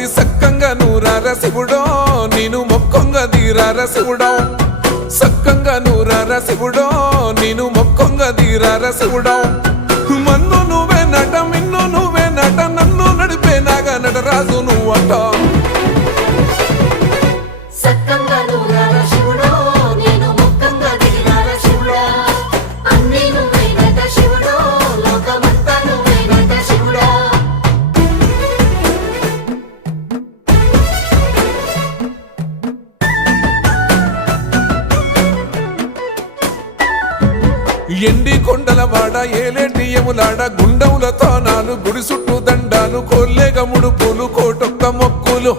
పది సక్కంగా నూరార శివుడో నేను మొక్కంగా తీరార శివుడో సక్కంగా నూరార శివుడో నేను మొక్కంగా తీరార శివుడో మన్ను నువ్వే నట మిన్ను నువ్వే నట నన్ను నడిపే నాగా నటరాజు నువ్వంట ఎండి కొండల వాడ ఏలేటి యములాడ గుండముల తానాలు గుడి చుట్టూ దండాలు కోల్లేగ ముడుపులు కోటొక్క మొక్కులు